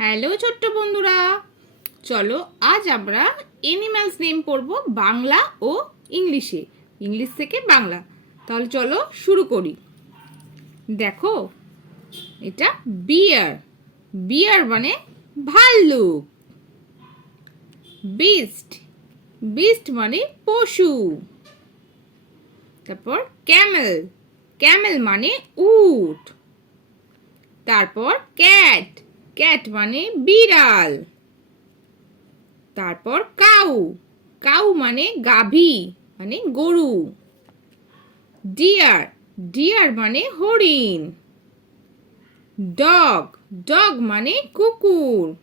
Hello ছোট্ট বন্ধুরা, চলো আজ আমরা এনিম্যালস নেম পড়বো বাংলা ও ইংলিশে, ইংলিশ থেকে বাংলা। তাহলে চলো শুরু করি। দেখো, এটা বিয়ার। বিয়ার মানে ভাল্লুক। বিস্ট, বিস্ট মানে পশু। তারপর ক্যামেল, ক্যামেল মানে উট। তারপর ক্যাট, ক্যাট মানে বিড়াল। তারপর কাউ, কাউ মানে গাভী মানে গরু। ডিয়ার, ডিয়ার মানে হরিণ। ডগ, ডগ মানে কুকুর।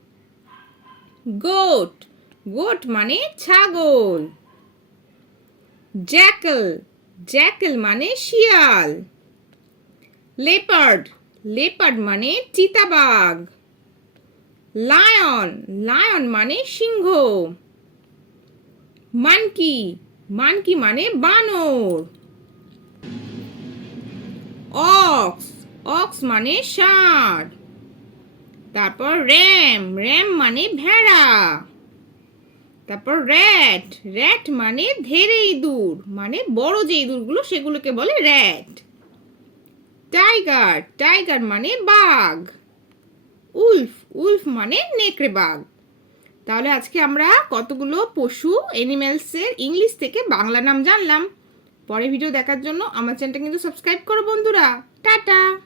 গোট, গোট মানে ছাগল। জ্যাকল, জ্যাকল মানে শিয়াল। লেপার্ড, লেপার্ড মানে চিতাবাঘ। লায়ন, লায়ন মানে সিংহ। মানকি, মানকি মানে বানর। অক্স, অক্স মানে ষাঁড়। তারপর র্যাম, র্যাম মানে ভেড়া। তারপর র্যাট, র্যাট মানে ধেড়ে ইঁদুর, মানে বড় যে ইঁদুরগুলো সেগুলোকে বলে র্যাট। টাইগার, টাইগার মানে বাঘ। উলফ, উলফ মানে নেকড়ে বাঘ। তাহলে আজকে আমরা কতগুলো পশু এনিম্যালসের ইংলিশ থেকে বাংলা নাম জানলাম। পরের ভিডিও দেখার জন্য আমার চ্যানেলটা কিন্তু সাবস্ক্রাইব করো বন্ধুরা। টাটা।